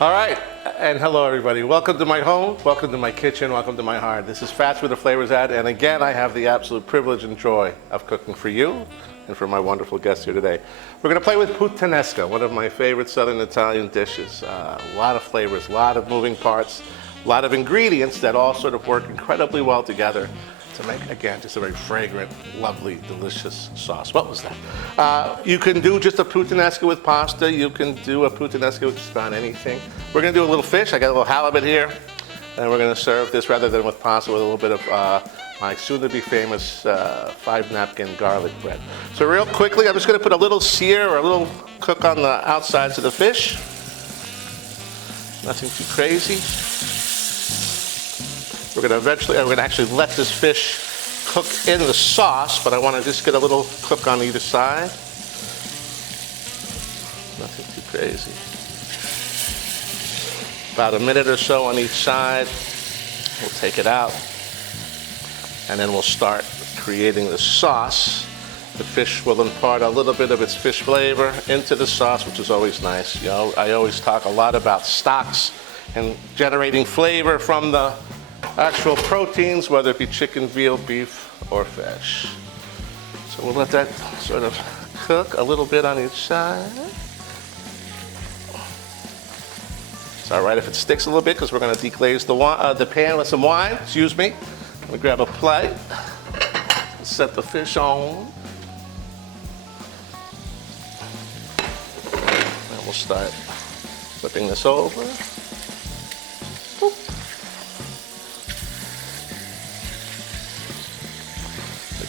All right, and hello everybody. Welcome to my home, welcome to my kitchen, welcome to my heart. This is Fats Where the Flavor's At, and again I have the absolute privilege and joy of cooking for you and for my wonderful guests here today. We're gonna play with Puttanesca, one of my favorite Southern Italian dishes. A lot of flavors, a lot of moving parts, a lot of ingredients that all sort of work incredibly well together to make, again, just a very fragrant, lovely, delicious sauce. What was that? You can do just a puttanesca with pasta. You can do a puttanesca with just about anything. We're gonna do a little fish. I got a little halibut here. And we're gonna serve this rather than with pasta with a little bit of my soon-to-be famous 5-napkin garlic bread. So real quickly, I'm just gonna put a little sear or a little cook on the outsides of the fish. Nothing too crazy. We're gonna actually let this fish cook in the sauce, but I wanna just get a little cook on either side. Nothing too crazy. About a minute or so on each side. We'll take it out, and then we'll start creating the sauce. The fish will impart a little bit of its fish flavor into the sauce, which is always nice. You know, I always talk a lot about stocks and generating flavor from the actual proteins, whether it be chicken, veal, beef, or fish. So we'll let that sort of cook a little bit on each side. It's all right if it sticks a little bit because we're going to deglaze the pan with some wine. Excuse me. I'm going to grab a plate, set the fish on, and we'll start flipping this over.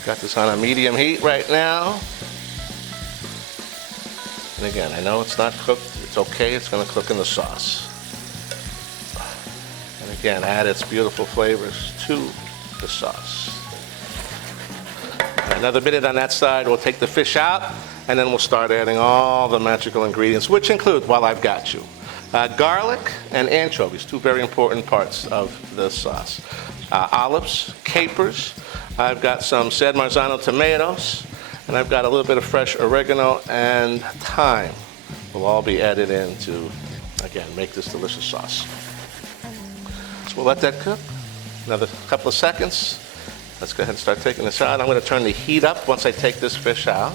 Got this on a medium heat right now. And again, I know it's not cooked. It's okay. It's going to cook in the sauce. And again, add its beautiful flavors to the sauce. Another minute on that side. We'll take the fish out, and then we'll start adding all the magical ingredients, which include, while I've got you, garlic and anchovies, two very important parts of the sauce. Olives, capers. I've got some San Marzano tomatoes, and I've got a little bit of fresh oregano and thyme. Will all be added in to, again, make this delicious sauce. So we'll let that cook another couple of seconds. Let's go ahead and start taking this out. I'm going to turn the heat up once I take this fish out.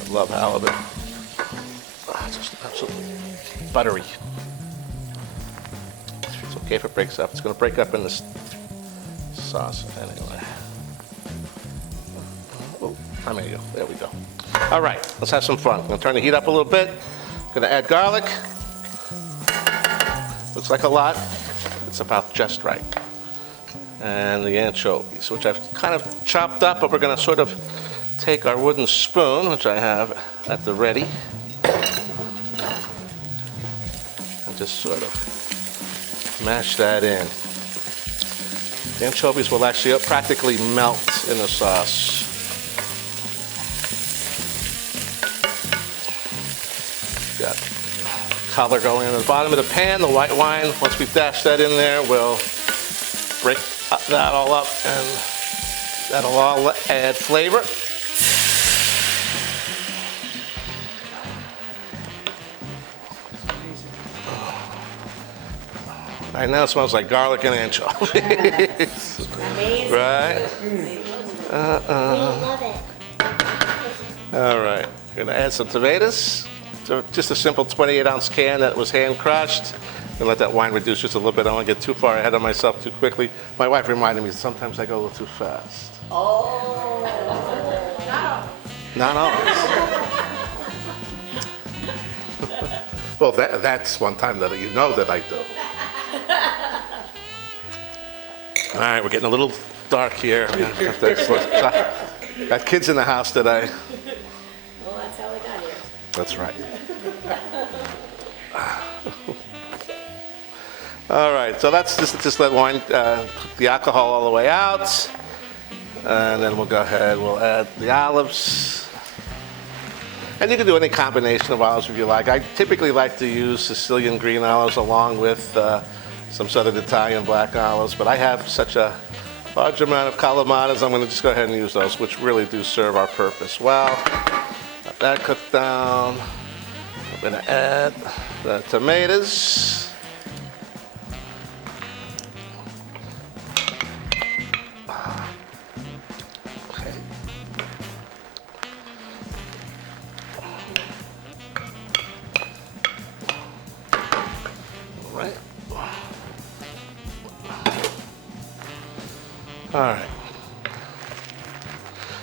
I love halibut. Just absolutely buttery. It's okay if it breaks up. It's going to break up in this sauce anyway. Oh, there you go. There we go. All right, let's have some fun. I'm going to turn the heat up a little bit. Going to add garlic. Looks like a lot. It's about just right. And the anchovies, which I've kind of chopped up, but we're going to sort of take our wooden spoon, which I have at the ready, and just sort of mash that in. The anchovies will actually practically melt in the sauce. Got color going in the bottom of the pan. The white wine, once we've dashed that in there, will break that all up, and that'll all add flavor. I know it smells like garlic and anchovies. Amazing. Right? We love it. All right. We're going to add some tomatoes. So just a simple 28-ounce can that was hand crushed. And let that wine reduce just a little bit. I don't want to get too far ahead of myself too quickly. My wife reminded me sometimes I go a little too fast. Oh. Not always. Well, that's one time that you know that I do. All right, we're getting a little dark here. Got kids in the house today. Well, that's how we got here. That's right. All right, so that's just let wine cook the alcohol all the way out. And then we'll go ahead, we'll add the olives. And you can do any combination of olives if you like. I typically like to use Sicilian green olives along with some Southern Italian black olives, but I have such a large amount of calamatas. I'm going to just go ahead and use those, which really do serve our purpose well. Got that cooked down. I'm going to add the tomatoes. Okay. All right. All right.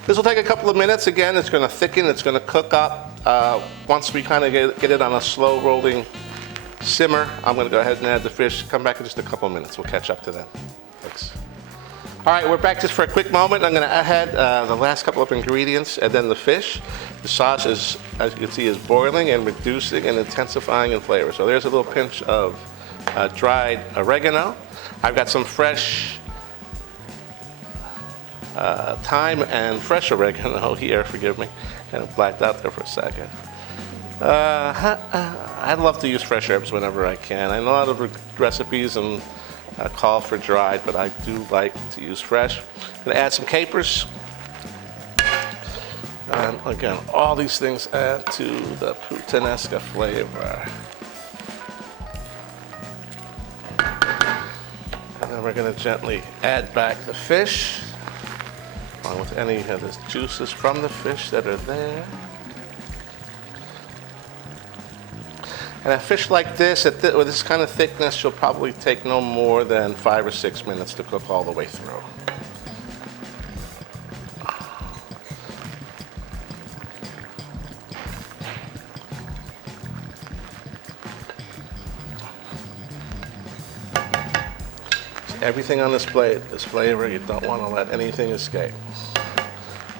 This will take a couple of minutes. Again, it's going to thicken. It's going to cook up. Once we kind of get it on a slow rolling simmer, I'm going to go ahead and add the fish. Come back in just a couple of minutes. We'll catch up to that. Thanks. All right, we're back just for a quick moment. I'm going to add the last couple of ingredients and then the fish. The sauce is, as you can see, is boiling and reducing and intensifying in flavor. So there's a little pinch of dried oregano. I've got some fresh thyme and fresh oregano here, forgive me. Kind of blacked out there for a second. I love to use fresh herbs whenever I can. I know a lot of recipes and call for dried, but I do like to use fresh. I'm going to add some capers. And again, all these things add to the Puttanesca flavor. And then we're going to gently add back the fish, along with any of the juices from the fish that are there. And a fish like this, with this kind of thickness, she'll probably take no more than 5 or 6 minutes to cook all the way through. Everything on this plate is flavor. You don't want to let anything escape.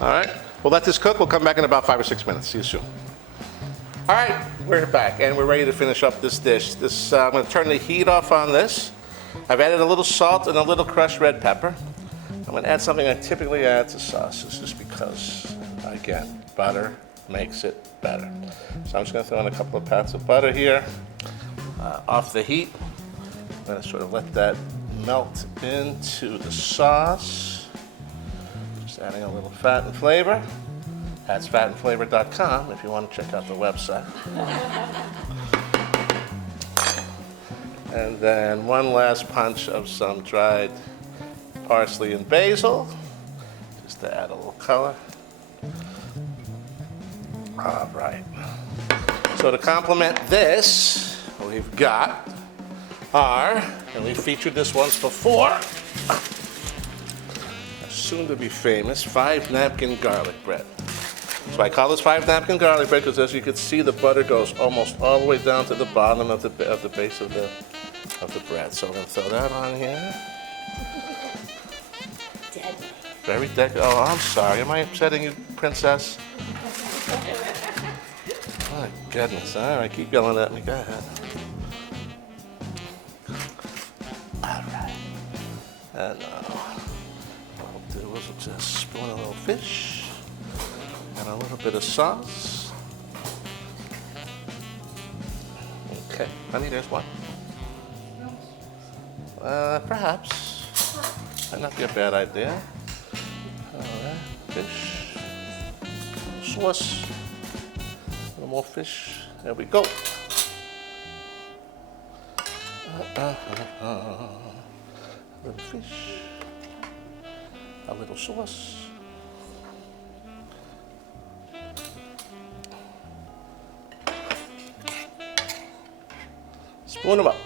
All right, we'll let this cook. We'll come back in about 5 or 6 minutes. See you soon. All right, we're back and we're ready to finish up this dish. I'm going to turn the heat off on this. I've added a little salt and a little crushed red pepper. I'm going to add something I typically add to sauces just because, again, butter makes it better. So I'm just going to throw in a couple of pats of butter here off the heat. I'm going to sort of let that melt into the sauce. Just adding a little fat and flavor. That's fatandflavor.com if you want to check out the website. And then one last punch of some dried parsley and basil, just to add a little color. All right. So to complement this, we've got and we've featured this once before, soon to be famous 5-napkin garlic bread. So I call this 5-napkin garlic bread because, as you can see, the butter goes almost all the way down to the bottom of the base of the bread. So I'm going to throw that on here. Deadly. Very deadly. Oh, I'm sorry. Am I upsetting you, princess? My goodness. All right, keep yelling at me. Go ahead. All right. And what we'll do is we'll just spoon a little fish. And a little bit of sauce. Okay, honey, there's one. Perhaps. Might not be a bad idea. All right, fish. Sauce. A little more fish. There we go. A little fish. A little sauce. Spoon them up.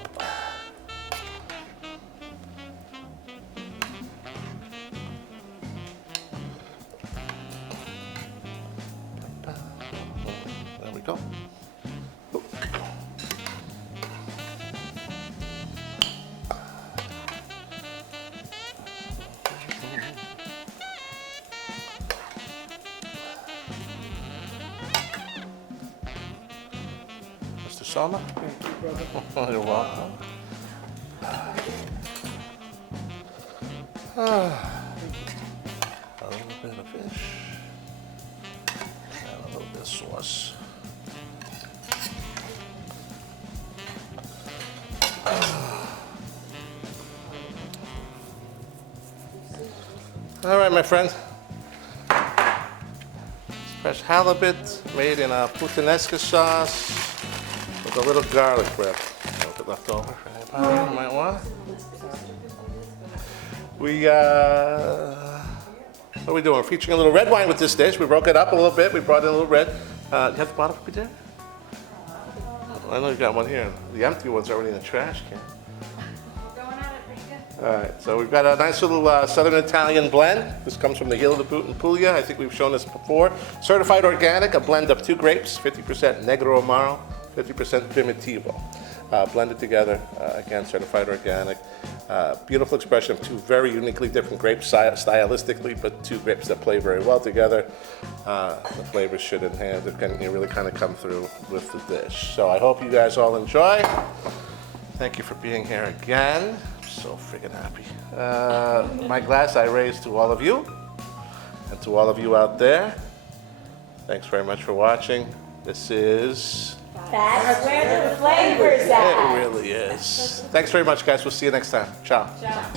There we go. Mr. Selma? You're welcome. A little bit of fish and a little bit of sauce. All right, my friend. Fresh halibut made in a Puttanesca sauce with a little garlic bread. A little bit left over for anybody who might want. What are we doing? We're featuring a little red wine with this dish. We broke it up a little bit. We brought in a little red. You have the bottle for me there? I know you got one here. The empty one's already in the trash can. Going at it pretty good. All right, so we've got a nice little Southern Italian blend. This comes from the Hill of the Boot in Puglia. I think we've shown this before. Certified organic, a blend of 2 grapes, 50% Negro Amaro, 50% Primitivo. Blended together, again, certified organic. Beautiful expression of 2 very uniquely different grapes stylistically, but 2 grapes that play very well together. The flavors should enhance, it can really kind of come through with the dish. So I hope you guys all enjoy. Thank you for being here again. I'm so friggin' happy. My glass I raise to all of you, and to all of you out there. Thanks very much for watching. This is... That's where the flavor's at. It really is. Thanks very much, guys. We'll see you next time. Ciao. Ciao.